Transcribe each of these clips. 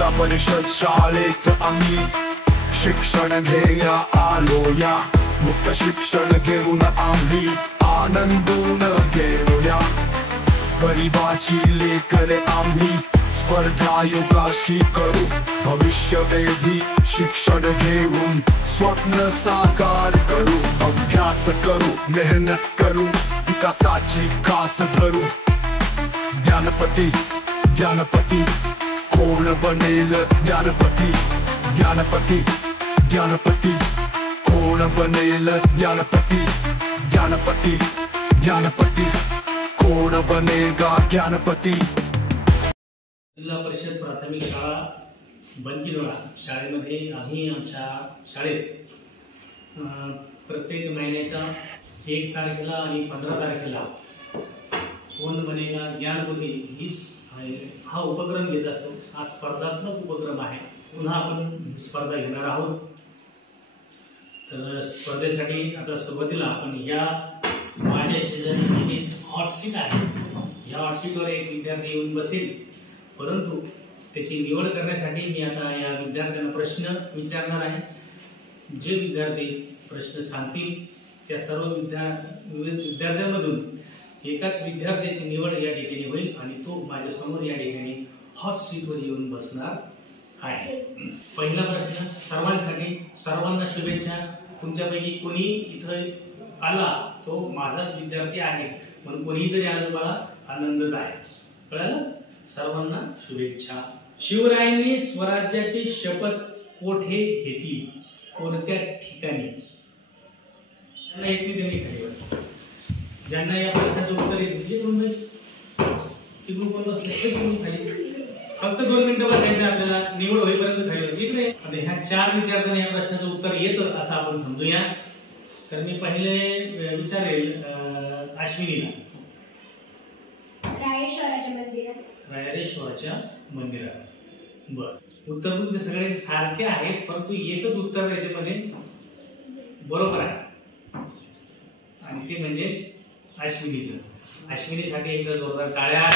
जिल्हा परिषद शाळेत आम्ही शिक्षण घेया आलो या, मुक्त शिक्षण घेऊन आम्ही आनंदून गेलोया। गरिबाची लेकरे आम्ही स्पर्धा योगाशी करू, भविष्यवेधी शिक्षण घेऊन स्वप्न साकार करू। अभ्यास करू, मेहनत करू, विकासाची कास धरू। ज्ञानपती ज्ञानपती कोण बनेल ज्ञानपती, ज्ञानपती ज्ञानपती कोण बनेल ज्ञानपती, ज्ञानपती ज्ञानपती कोण बनेगा ज्ञानपती। जिल्हा परिषद प्राथमिक शाळा बनकिनोळा शाळेमध्ये आम्ही आमच्या शाळेत प्रत्येक महिन्याच्या 1 तारखेला आणि 15 तारखेला कोण बनेगा ज्ञानपती हा उपक्रम घेत असतो। हा स्पर्धात्मक उपक्रम आहे। पुन्हा आपण स्पर्धा घेणार आहोत। तर स्पर्धेसाठी आता सुरुवातीला आपण या माझ्या शेजारी जी हॉट सीट आहे, या हॉट सीटवर एक विद्यार्थी येऊन बसेल, परंतु त्याची निवड करण्यासाठी मी आता या विद्यार्थ्यांना प्रश्न विचारणार आहे। जे विद्यार्थी प्रश्न सांगतील त्या सर्व विद्यार्थ्यांमधून एकाच विद्यार्थ्याची निवड या ठिकाणी होईल आणि तो माझ्या समोर या ठिकाणी हॉट सीटवर येऊन बसणार आहे। पहिला प्रश्न सर्वांसाठी, सर्वांना शुभेच्छा। तुमच्यापैकी कोणी इथं आला तो माझाच विद्यार्थी आहे, म्हणून कोणी जरी आलं तुम्हाला आनंदच आहे, कळलं? सर्वांना शुभेच्छा। शिवरायांनी स्वराज्याची शपथ कोठे घेतली, कोणत्या ठिकाणी? ज्यांना या प्रश्नाचं उत्तर येईल फक्त 2 मिनिटं बसायचं आपल्याला, निवड होईपर्यंत खाली। आता ह्या 4 विद्यार्थ्यांना या प्रश्नाचं उत्तर येतं असं आपण समजूया। तर मी पहिले विचारेल अश्विनीला। रायरेश्वराच्या मंदिरात। बर, उत्तर तुमचे सगळे सारखे आहेत, परंतु एकच उत्तर त्याच्यामध्ये बरोबर आहे आणि ते म्हणजे अश्विनीचं। अश्विनीसाठी एकदा जोरदार टाळ्या।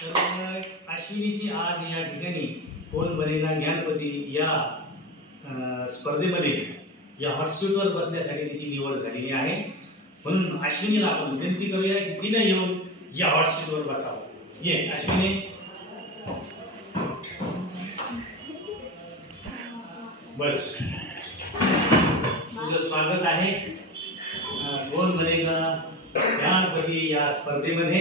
तर अश्विनीची आज या ठिकाणी कोण बनेगा ज्ञानपती या स्पर्धेमध्ये या हॉट सीटवर बसण्यासाठी तिची निवड झालेली आहे। म्हणून अश्विनीला आपण विनंती करूया की तिने येऊन या हॉट सीटवर बसावं। ये अश्विनी, बस, तुझं स्वागत आहे कोण बनेगा ज्ञानपती या स्पर्धेमध्ये।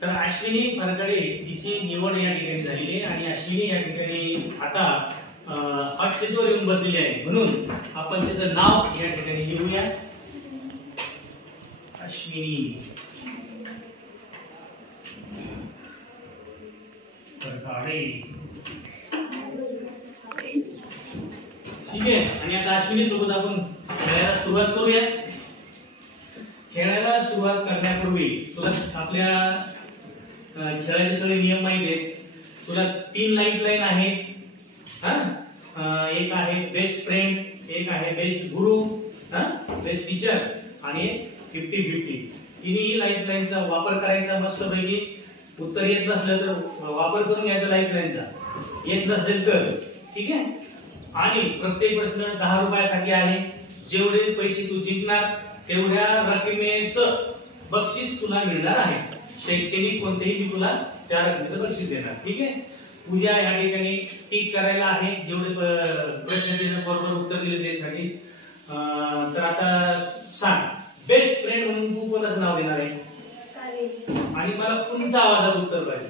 तर अश्विनी फरकडे हिची निवड या ठिकाणी झालेली आहे आणि अश्विनी या ठिकाणी आता हॉट सीटवर येऊन बसलेली आहे, म्हणून आपण तिचं नाव या ठिकाणी लिहूया। अश्विनी फरकाडे, ठीक आहे। आणि आता अश्विनी सोबत आपण खेळायला सुरुवात करूया। खेळायला सुरुवात करण्यापूर्वी तुला आपल्या खेळाचे सगळे नियम माहिती आहेत। तुला 3 लाईन आहे। एक आहे बेस्ट फ्रेंड, एक आहे बेस्ट गुरु, बेस्ट टीचर आणि 50-50। तिन्ही लाईफलाईनचा वापर करायचा मस्तपैकी। उत्तर येत नसलं तर वापर करून घ्यायचा लाईफलाईनचा, येत नसेल तर ठीक आहे। आणि प्रत्येक प्रश्न 10 रुपयासाठी आहे। जेवढे पैसे तू जिंकणार तेवढ्या रकमेचं बक्षीस तुला मिळणार आहे। शैक्षणिक कोणतेही मी तुला त्या रकमेचं बक्षीस देणार, ठीक आहे। पूजा या ठिकाणी टिक करायला आहे, जेवढे प्रश्न देणं बरोबर उत्तर दिले त्यासाठी। तर आता सांग, बेस्ट फ्रेंड म्हणून तू कोणाचं नाव देणार आहे? आणि मला कोणत्या आवाजात उत्तर पाहिजे?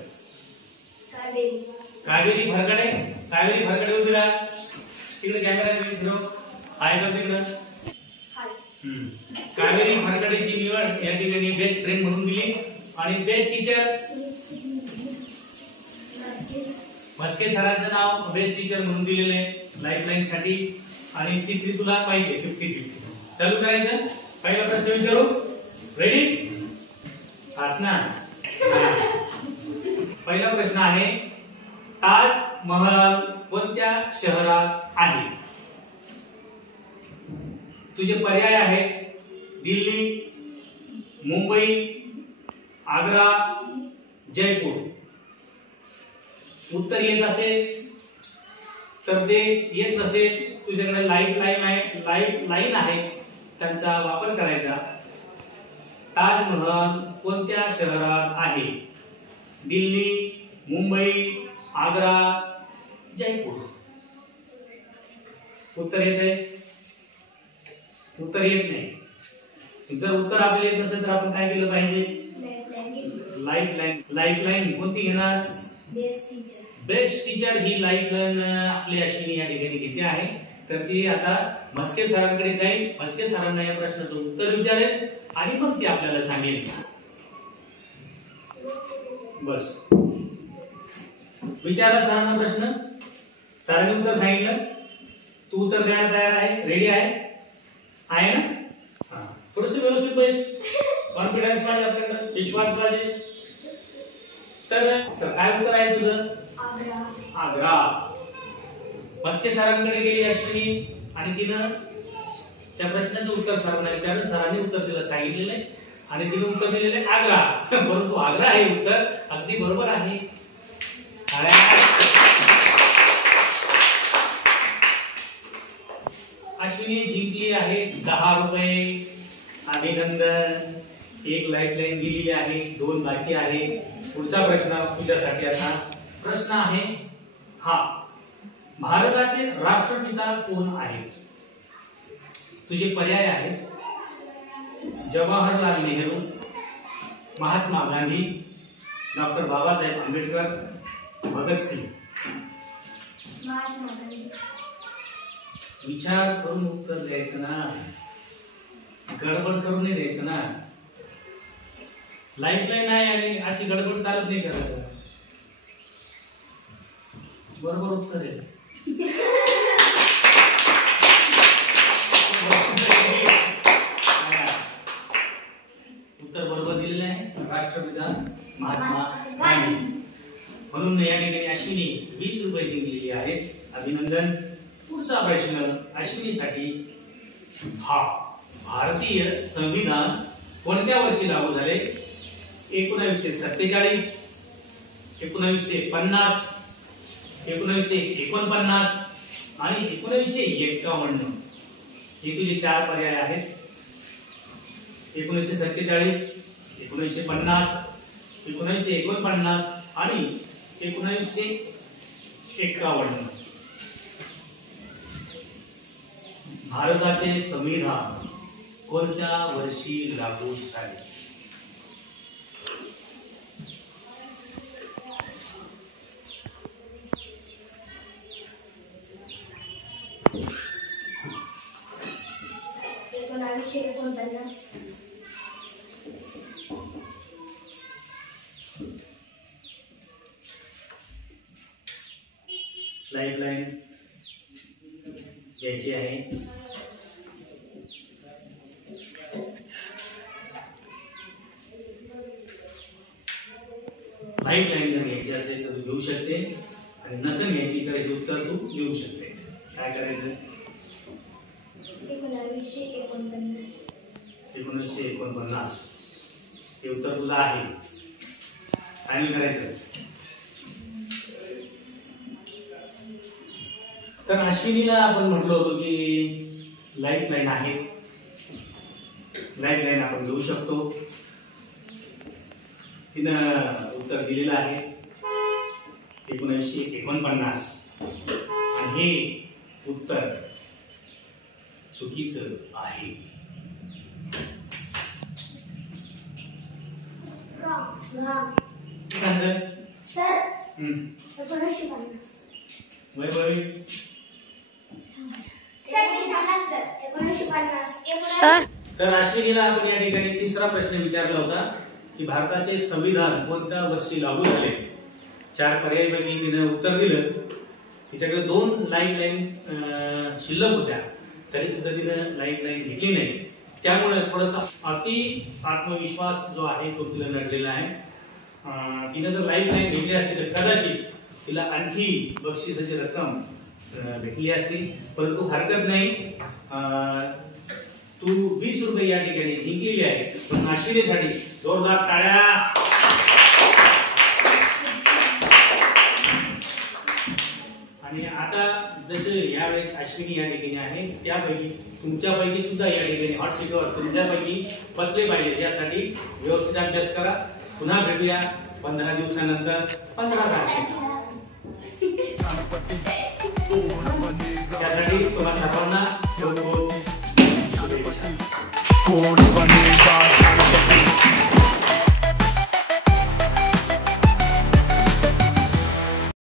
कावेरी फरकडे। कावेरी फरकडे उभी राहा, तिकडे कॅमेरा फिरव, हाय कर तिकडे। कावेरी फरकडेची निवड या ठिकाणी बेस्ट फ्रेंड म्हणून दिली आणि बेस्ट टीचर मस्के सरांचं नाव बेस्ट टीचर म्हणून दिलेलं आहे लाईफलाईन साठी। आणि तिसरी तुला पाहिजे 50-50। चालू करायचं। पहिला प्रश्न विचारू, रेडी? हसना। पहिला प्रश्न आहे, ताज महल कोणत्या शहरात आहे? तुझे पर्याय आहेत दिल्ली, मुंबई, आग्रा, जयपूर। उत्तर येत असेल तर ते येत नसेल, तुझ्याकडे लाईन आहे त्यांचा वापर करायचा. ताजमहल कोणत्या शहरात आहे? दिल्ली, मुंबई, आग्रा, जयपूर. उत्तर येत आहे? उत्तर येत नाही. जर उत्तर आपल्याला येत नसेल तर आपण काय केलं पाहिजे? लाईफलाईन कोणती घेणार? बेस्ट टीचर ही लाईफलाईन आपली अश्विनी या ठिकाणी घेते आहे. तर ती आता म्हस्के सरांकडे जाईल, म्हस्के सरांना या प्रश्नाचं उत्तर विचारेल आणि मग ती आपल्याला सांगेल. बस विचारा सरांना प्रश्न. सरांनी उत्तर सांगितलं, तू उत्तर द्यायला तयार आहे? रेडी आहे ना? थोडस व्यवस्थित पाहिजे, कॉन्फिडन्स पाहिजे आपल्याकडे, विश्वास पाहिजे. तर काय उत्तर आहे तुझं? आग्रा. म्हस्के सरांकडे गेली अश्विनी आणि तिनं त्या प्रश्नाचं उत्तर सरांना विचारलं. सरांनी उत्तर तिला सांगितलेलं आहे आणि तिने उत्तर दिलेलं आहे आग्रा. परंतु आग्रा हे उत्तर अगदी बरोबर आहे. अश्विनी जिंकली आहे 10 रुपये. अभिनंदन. एक लाईफलाईन दिलेली आहे, 2 बाकी आहे. पुढचा प्रश्न तुझ्यासाठी आता प्रश्न आहे हा, भारताचे राष्ट्रपिता कोण आहेत? तुझे पर्याय आहेत जवाहरलाल नेहरू, महात्मा गांधी, डॉक्टर बाबासाहेब आंबेडकर, भगतसिंग. विचार करून उत्तर द्यायचं ना, गडबड करून नाही द्यायचं ना. लाईफलाईन आहे आणि अशी गडबड चालत नाही करायचं. बरोबर उत्तर आहे. उत्तर बरोबर दिलेलं आहे, राष्ट्रपिता महात्मा गांधी. म्हणून या ठिकाणी अश्विनी 20 रुपये जिंकलेली आहे. अभिनंदन. पुढचा प्रश्न अश्विनीसाठी हा, भारतीय संविधान कोणत्या वर्षी लागू झाले? 1947, 1950, 1949 आणि 1951. हे तुझे 4 पर्याय आहेत. 1947, 1950, 1949 आणि 1951. भारताचे संविधान कोणत्या वर्षी लागू झाले? लाईफलाईन घ्यायची आहे. लाईफलाईन जर घ्यायची असेल तर तू घेऊ शकते आणि नसेल घ्यायची तर हे उत्तर तू घेऊ शकते. काय करायचं? 1949 हे उत्तर तुझं आहे. फायनल करायचं. तर अश्विनीला आपण म्हटलो होतो की लाईफलाईन आहे, लाईफलाईन आपण घेऊ शकतो. तिनं उत्तर दिलेलं आहे 1949 आणि हे उत्तर चुकीचं आहे. तर अश्विनीला आपण या ठिकाणी तिसरा प्रश्न विचारला होता की भारताचे संविधान कोणत्या वर्षी लागू झाले. 4 पर्यायपैकी तिने उत्तर दिलं. तिच्याकडे 2 लाईफलाईन शिल्लक होत्या, तरी सुद्धा तिने लाईफलाईन घेतली नाही. त्यामुळे थोडासा आत्मविश्वास जो आहे तो तिला नडलेला आहे. तिने जर लाईफलाईन घेतली असती तर कदाचित तिला आणखी बक्षिसाची रक्कम भेटली असती. परंतु हरकत नाही, तू 20 रुपये या ठिकाणी जिंकलेली आहे. पण अश्विनीसाठी जोरदार टाळ्या. जसे यावेळेस अश्विनी या ठिकाणी आहे, त्यापैकी तुमच्यापैकी सुद्धा या ठिकाणी हॉट सीटवर तुमच्यापैकी बसले पाहिजे, यासाठी व्यवस्थित अभ्यास करा. पुन्हा भेटूया 15 दिवसानंतर 15 तारखेला. त्यासाठी तुम्हा सर्वांना